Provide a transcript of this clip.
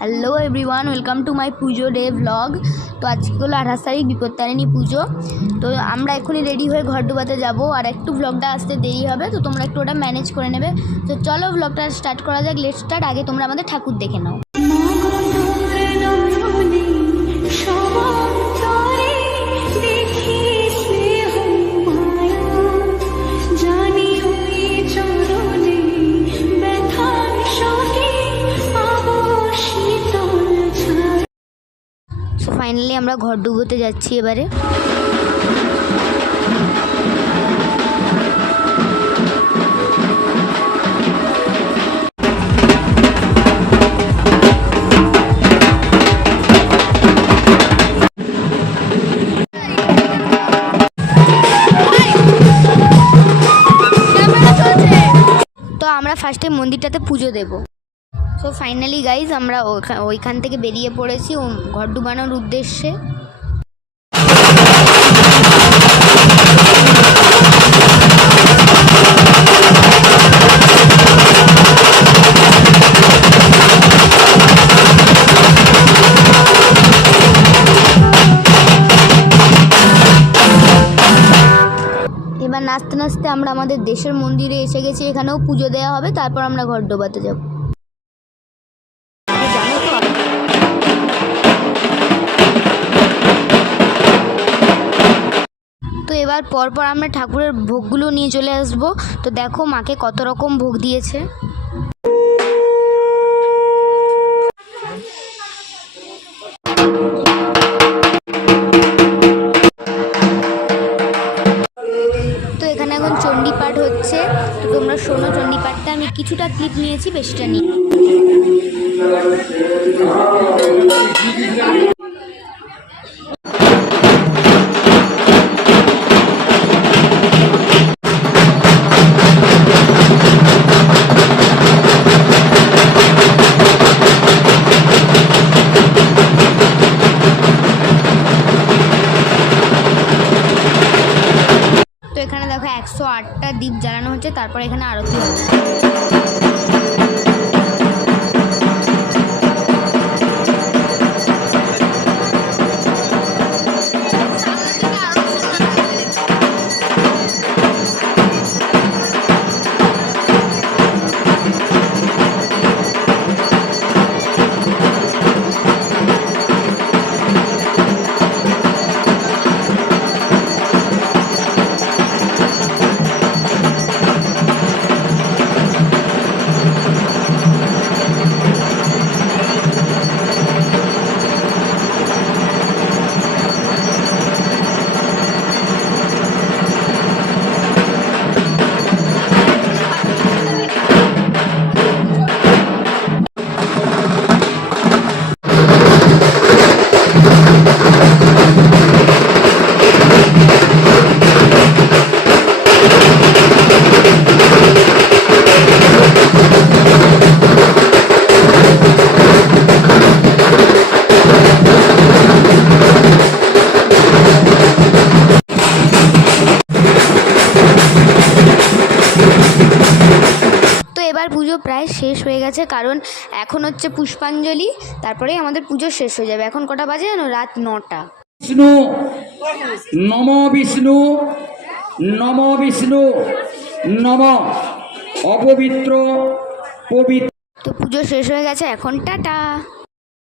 Hello everyone, welcome to my Puja day blog. তো আজকে হলো 28 তারিখ, বিপত্তারিণী পুজো। তো আমরা এখনই রেডি হয়ে ঘর ডুবাতে যাবো, আর একটু ব্লগটা আসতে দেরি হবে, তো তোমরা একটু ওটা ম্যানেজ করে নেবে। তো চলো ব্লগটা স্টার্ট করা যাক। Let's start. আগে তোমরা আমাদের ঠাকুর দেখে নাও। সো ফাইনালি আমরা ঘর ডুবোতে যাচ্ছি এবারে। তো আমরা ফার্স্টে মন্দিরটাতে পুজো দেব। সো ফাইনালি গাইজ আমরা ওইখান থেকে বেরিয়ে পড়েছি ঘর ডুবানোর উদ্দেশ্যে। এবার নাচতে নাচতে আমরা আমাদের দেশের মন্দিরে এসে গেছি। এখানেও পুজো দেওয়া হবে, তারপর আমরা ঘর ডোবাতে যাব। তো এবার পরপর আমরা ঠাকুরের ভোগগুলো নিয়ে চলে আসব। তো দেখো মাকে কত রকম ভোগ দিয়েছে। তো এখানে এখন চণ্ডী পাঠ হচ্ছে, তো তোমরা শোনো চণ্ডী পাঠটা। আমি কিছুটা ক্লিপ নিয়েছি, বেশিটা নিই। তো এখানে দেখো 108টা দীপ জ্বালানো হচ্ছে, তারপর এখানে আরতি হবে। এবার পুজো প্রায় শেষ হয়ে গেছে, কারণ এখন হচ্ছে পুষ্পাঞ্জলি, তারপরে আমাদের পুজো শেষ হয়ে যাবে। এখন কটা বাজে জানো? রাত 9টা। বিষ্ণু নম, বিষ্ণু নম, বিষ্ণু নম, অপবিত্র পবিত্র। তো পুজো শেষ হয়ে গেছে, এখন টাটা।